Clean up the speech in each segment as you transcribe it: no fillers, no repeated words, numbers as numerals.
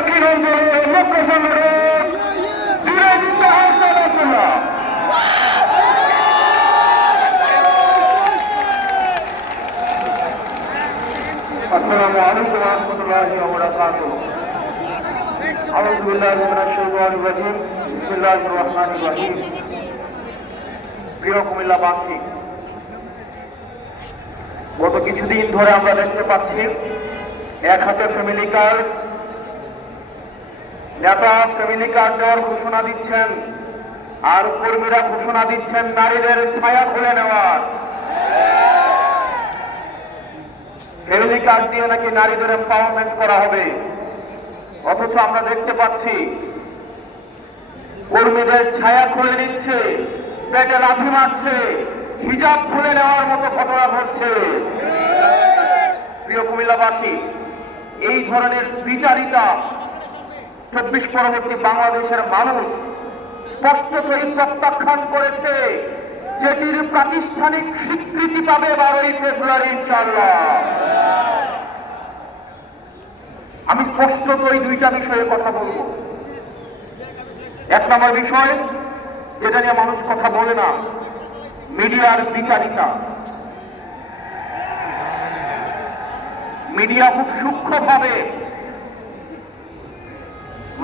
দক্ষিণ অঞ্চলের মুখ্য সংগঠক জিরাজুদ্দাহ আব্দুল্লাহ। আসসালামু আলাইকুম ওয়া রাহমাতুল্লাহি ওয়া বারাকাতুহু। আউযু বিল্লাহি মিনাশ শাইতানির রাজিম। বিসমিল্লাহির রহমানির রহিম। প্রিয় কুমিল্লাবাসী, গত কিছুদিন ধরে আমরা দেখতে পাচ্ছি এক হাতে ফ্যামিলি কার্ড, নেতা ফ্যামিলি কার্ড দেওয়ার ঘোষণা দিচ্ছেন, আর কর্মীরা ঘোষণা দিচ্ছেন নারীদের ছায়া খুলে নেওয়ার। ফ্যামিলি কার্ড দিয়ে নাকি নারীদের এম্পাওয়ারমেন্ট করা হবে, অথচ আমরা দেখতে পাচ্ছি কর্মীদের ছায়া খুলে নিচ্ছে, পেটে লাথি মারছে, হিজাব খুলে নেওয়ার মতো ঘটনা ঘটছে। প্রিয় কুমিল্লাবাসী, এই ধরনের বিচারিতা 24 পরবর্তী বাংলাদেশের মানুষ স্পষ্টতই প্রত্যাখ্যান করেছে, যেটির প্রাতিষ্ঠানিক স্বীকৃতি পাবে 12ই ফেব্রুয়ারি ইনশাআল্লাহ। আমি স্পষ্টতই দুইটা বিষয়ে কথা বলবো। এক নম্বর বিষয়, যেটা নিয়ে মানুষ কথা বলে না, মিডিয়ার বিচারিতা। মিডিয়া খুব সূক্ষ্মভাবে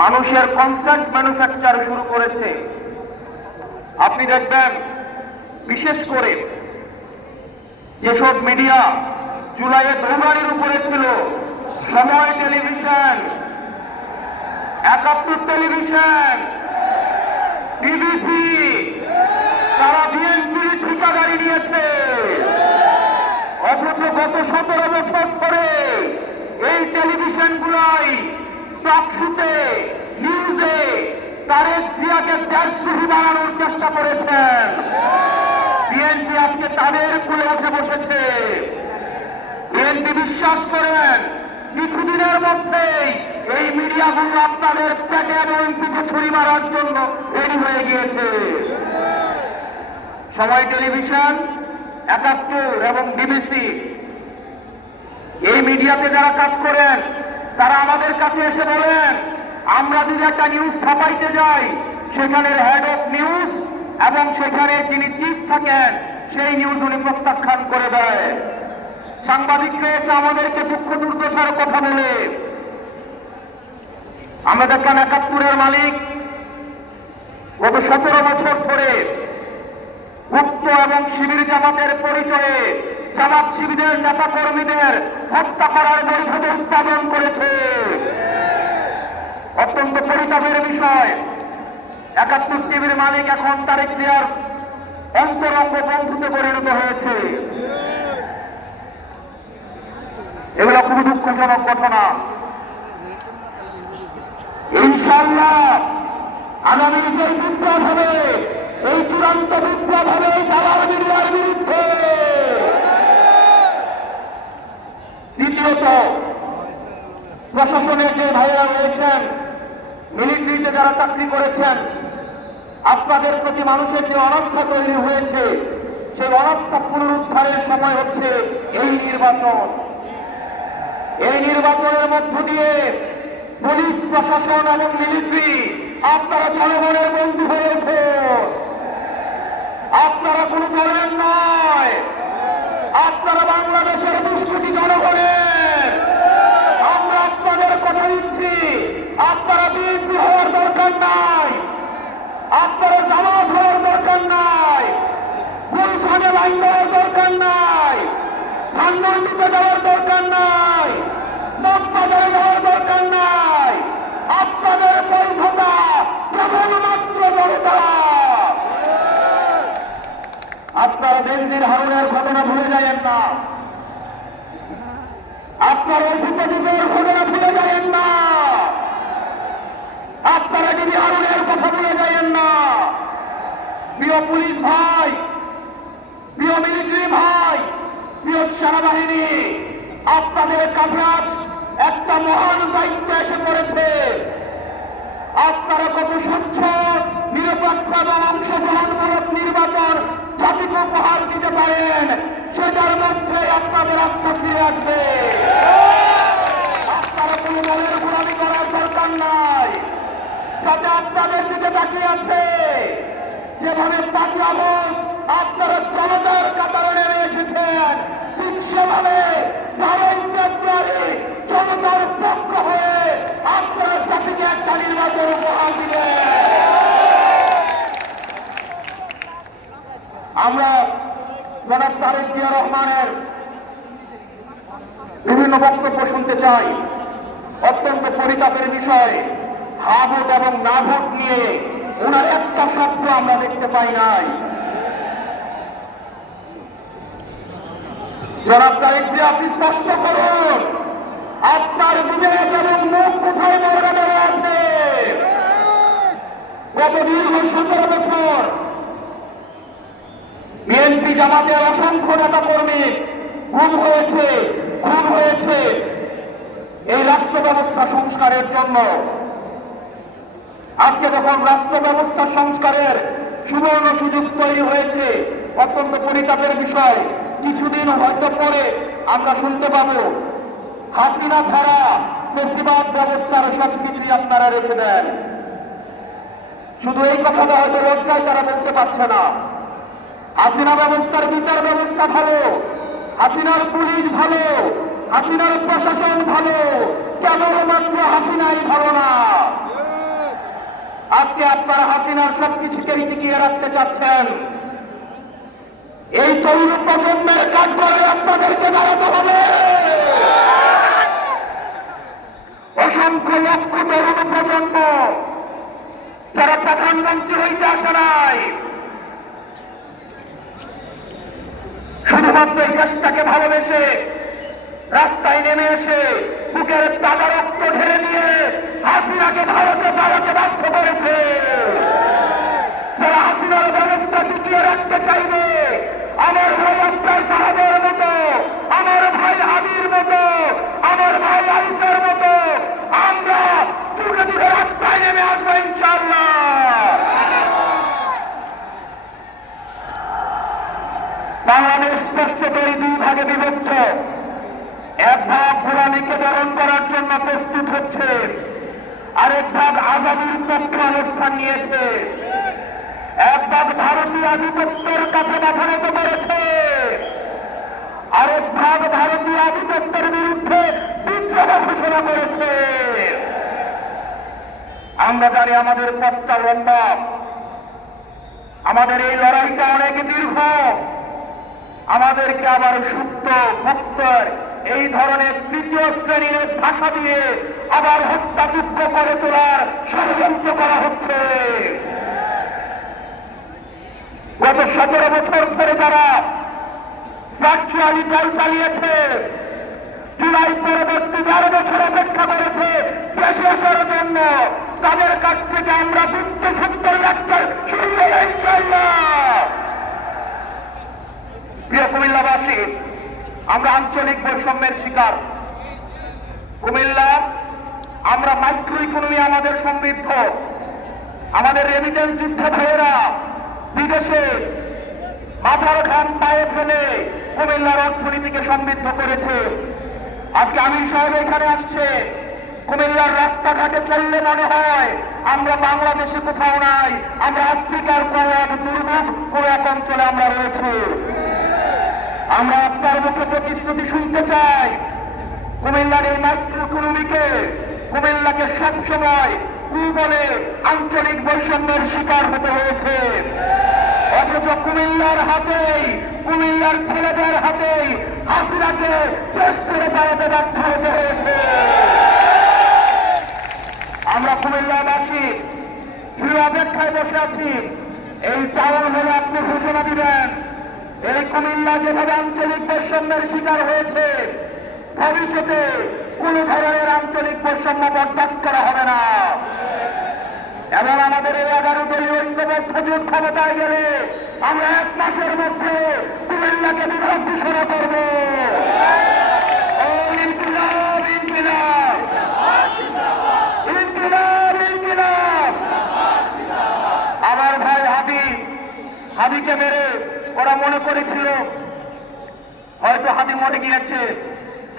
মানুষের কনসেন্ট ম্যানুফ্যাকচার শুরু করেছে। আপনি দেখবেন, বিশেষ করে যেসব মিডিয়া জুলাইয়ে দৌড়ানির উপরে ছিল, সময় টেলিভিশন, 71 টেলিভিশন, বিবিসি, তারা বিএনপির ঠিকাদারি নিয়েছে। অথচ গত 17 বছর ধরে এই টেলিভিশনগুলাই টকশোতে, নিউজে তারেক জিয়াকে দেশদ্রোহী বানানোর চেষ্টা করেছেন। বিএনপি আজকে তাদের কুলে উঠে বসেছে। বিএনপি বিশ্বাস করেন কিছুদিনের মধ্যেই এই মিডিয়াগুলো আপনাদের পেটে এবং পিঠে ছুরি মারার জন্য রেডি হয়ে গিয়েছে। সময় টেলিভিশন, 71 এবং বিবিসি, এই মিডিয়াতে যারা কাজ করেন তারা আমাদের কাছে এসে বলেন, আমরা যদি একটা নিউজ ছাপাইতে যাই, সেখানের হেড অফ নিউজ এবং সেখানে যিনি চিফ থাকেন সেই নিউজ উনি প্রত্যাখ্যান করে দেয়। সাংবাদিকরা এসে আমাদেরকে দুঃখ দুর্দশার কথা বলে। আমরা দেখলাম 71-এর মালিক গত 17 বছর ধরে গুপ্ত এবং শিবির জামাতের পরিচয়ে জামাত শিবিরের নেতা কর্মীদের হত্যা করার বৈধতা উৎপাদন করেছে। অত্যন্ত পরিতাপের বিষয়, 71 টিভির মালিক এখন তারেক জিয়ার অন্তরঙ্গ বন্ধুতে পরিণত হয়েছে। এগুলো খুবই দুঃখজনক ঘটনা। ইনশাআল্লাহ আগামী যে বিপ্লব হবে, এই চূড়ান্ত বিপ্লব হবে এই দালাল মিডিয়ার বিরুদ্ধে। দ্বিতীয়ত, প্রশাসনের যে ভাইয়েরা রয়েছেন, মিলিটারিতে যারা চাকরি করেছেন, আপনাদের প্রতি মানুষের যে অনাস্থা তৈরি হয়েছে, সেই অনাস্থা পুনরুদ্ধারের সময় হচ্ছে এই নির্বাচন। এই নির্বাচনের মধ্য দিয়ে পুলিশ প্রশাসন এবং মিলিটারি আপনারা জনগণের বন্ধু হয়ে উঠুন। আপনারা কোন দলের নয়, আপনারা বাংলাদেশের 20 কোটি জনগণের। আমরা আপনাদের কথা দিচ্ছি, আপনারা বিএনপি হওয়ার দরকার নাই, আপনারা জামাত হওয়ার দরকার নাই, গুলশানে লাইন দেওয়ার দরকার নাই, ধানমন্ডিতে যাওয়ার দরকার নাই, মগবাজারে যাওয়ার দরকার নাই। আপনাদের বৈধতা কেবলমাত্র জনতা। আপনারা বেনজির হারুনের ঘটনা ভুলে যাবেন না, আপনারা ওসিপতিদের ঘটনা ভুলে যাবেন না, আপনারা যদি হারুনের কথা ভুলে যাবেন না। প্রিয় পুলিশ ভাই, প্রিয় মিলিটারি ভাই, প্রিয় সেনাবাহিনী, আপনাদের কাছে আজ একটা মহান দায়িত্ব এসে পড়েছে। আপনারা কত স্বচ্ছ, নিরপেক্ষ এবং অংশগ্রহণমূলক নির্বাচন জাতিকে উপহার দিতে পারেন, সেটার মধ্যে আপনাদের আস্থা ফিরে আসবে। আপনারা কোনো দলের গোলামি করার দরকার তাকিয়ে আছে। যেভাবে 5 আগস্ট আপনারা জনতার কাতারে নেমে এসেছেন, ঠিক সেভাবে 12 ফেব্রুয়ারি জনতার পক্ষ হয়ে আপনারা জাতিকে একটা নির্বাচন উপহার দিবেন। আমরা জনাব তারেক জিয়া রহমানের বিভিন্ন বক্তব্য শুনতে চাই। অত্যন্ত পরিতাপের বিষয়, হা ভোট এবং না ভোট নিয়ে ওনার একটা শব্দ আমরা দেখতে পাই নাই। জনাব তারেক জিয়া, আপনি স্পষ্ট করুন আপনার বিবেক এবং মুখ কোথায় মর্গা দেওয়া আছে। গত দীর্ঘ 17 বছর বিএনপি জামাতের অসংখ্য নেতা কর্মী খুন হয়েছে এই রাষ্ট্র ব্যবস্থা সংস্কারের জন্য। আজকে যখন রাষ্ট্র ব্যবস্থা সংস্কারের সুবর্ণ সুযোগ তৈরি হয়েছে, অত্যন্ত পরিতাপের বিষয়, কিছুদিন হয়তো পরে আমরা শুনতে পাবো হাসিনা ছাড়া ফেসিবাদ ব্যবস্থার সবকিছুই আপনারা রেখে দেন। শুধু এই কথাটা হয়তো লজ্জায় তারা বলতে পারছে না। হাসিনা ব্যবস্থার বিচার ব্যবস্থা ভালো, হাসিনার পুলিশ ভালো, হাসিনার প্রশাসন ভালো, কেবলমাত্র হাসিনাই ভালো না। আজকে আপনারা হাসিনার সবকিছুকেই টিকিয়ে রাখতে চাচ্ছেন। এই তরুণ প্রজন্মের কাজ করে আপনাদেরকে দাঁড়াতে হবে। অসংখ্য লক্ষ তরুণ প্রজন্ম যারা প্রধানমন্ত্রী হইতে আসে নাই, শুধুমাত্র এই দেশটাকে ভালোবেসে রাস্তায় নেমে এসে বুকের তাজা রক্ত ঢেলে দিয়ে হাসিনাকে ভারতে পালাতে বাধ্য করেছে। যারা হাসিনার ব্যবস্থা টিকিয়ে রাখতে চাইবে, আমার ভাই আব্বাস সাহাবের মতো, আমার ভাই হাবির মতো, আমার ভাই আইসার মতো আমরা যুগে যুগে রাস্তায় নেমে আসবো ইনশাআল্লাহ। বাংলাদেশ স্পষ্টতই 2 ভাগে বিভক্ত। এক ভাগ গোলামীকে বরণ করার জন্য প্রস্তুত হচ্ছে, আরেক ভাগ আজাদির পক্ষে অবস্থান নিয়েছে। এক ভাগ ভারতীয় আধিপত্যের কাছে মাথা নত করেছে, আরেক ভাগ ভারতীয় আধিপত্যের বিরুদ্ধে বিদ্রোহ ঘোষণা করেছে। আমরা জানি আমাদের পথটা লম্বা, আমাদের এই লড়াইটা অনেক দীর্ঘ। আমাদেরকে আবার সুপ্ত ভক্তর এই ধরনের 3য় শ্রেণীর ভাষা দিয়ে আবার হত্যাযোগ্য করে তোলার ষড়যন্ত্র করা হচ্ছে। গত 17 বছর ধরে যারা ভার্চুয়ালি ট্রায়াল চালিয়েছে, জুলাই পরবর্তী 12 বছর অপেক্ষা করেছে দেশে আসার জন্য, তাদের কাছ থেকে আমরা 270 লাখ শুনবো ইনশাআল্লাহ। প্রিয় কুমিল্লাবাসী, আমরা আঞ্চলিক বৈষম্যের শিকার। কুমিল্লা, আমরা মাইক্রো ইকোনমি আমাদের সমৃদ্ধ। আমাদের রেমিটেন্স যুদ্ধে ভাইয়েরা বিদেশে মাথার ঘাম পায়ে ফেলে কুমিল্লার অর্থনীতিকে সমৃদ্ধ করেছে। আজকে আমির সাহেব এখানে আসছে, কুমিল্লার রাস্তাঘাটে চললে মনে হয় আমরা বাংলাদেশে কোথাও নাই, আমরা আফ্রিকার কোন এক দুর্ভোগ কোন এক অঞ্চলে আমরা রয়েছি। আমরা আপনার মুখে প্রতিশ্রুতি শুনতে চাই, কুমিল্লার এই মাইক্রো ইকোনমিকে, কুমিল্লাকে সবসময় বলে আঞ্চলিক বৈষম্যের শিকার হতে হয়েছে। অথচ কুমিল্লার হাতেই, কুমিল্লার ছেলেদের হাতেই হাসিনাকে দেশ ছেড়ে পালাতে বাধ্য হতে হয়েছে। আমরা কুমিল্লাবাসী চির অপেক্ষায় বসে আছি, এই টাউন হলে আপনি ঘোষণা দিবেন। এই কুমিল্লা যেভাবে আঞ্চলিক বৈষম্যের শিকার হয়েছে, ভবিষ্যতে কোন ধরনের আঞ্চলিক বৈষম্য বরদাস্ত করা হবে না। এবং আমাদের এই 11 দলীয় ঐক্যবদ্ধ জোট ক্ষমতায় গেলে আমরা 1 মাসের মধ্যে কুমিল্লাকে বিভাগ ঘোষণা করব। ইনকিলাব, ইনকিলাব, ইনকিলাব, ইনকিলাব। আমার ভাই হাবিকে মেরে ওরা মনে করেছিল হয়তো হাদি মরে গিয়েছে।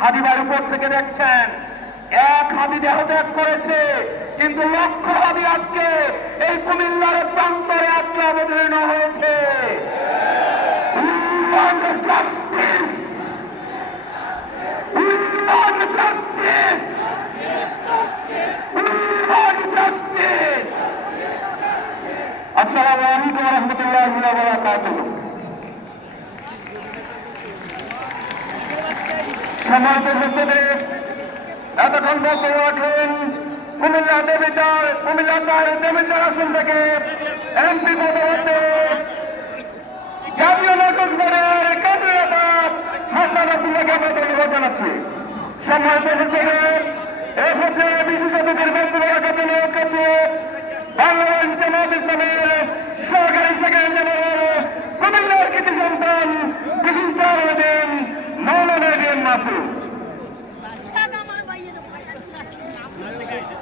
হাদি বাড়ির উপর থেকে দেখছেন এক হাতি দেহত্যাগ করেছে, কিন্তু লক্ষ হাতি আজকে এই কুমিল্লার প্রান্তরে আজকে অবতীর্ণ হয়েছে। We want justice. We want justice. We want justice. আসসালামু আলাইকুম ওয়া রাহমাতুল্লাহি ওয়া বারাকাতুহু। সম্মানিত উপস্থিতি, এতক্ষণ বক্তব্য রাখলেন কুমিল্লা দেবিদ্বার, কুমিল্লা 4 দেবিদ্বার আসন থেকে এমপি পদপ্রার্থী জাতীয় নাগরিক বোর্ডের কেন্দ্রীয়তা হাসনাত আব্দুল্লাহকে আমরা ধন্যবাদ জানাচ্ছি। সম্মানিত উপস্থিতি, এই পর্যায়ে বিশেষ অতিথির বক্তব্য রাখার জন্য অনুরোধ করছি বাংলাদেশ জামায়াত ইসলামের সহকারী সেক্রেটারি জেনারেল, কুমিল্লার কৃতি সন্তান, বিশিষ্ট আলেম মাওলানা এ বি এম মাসুদ।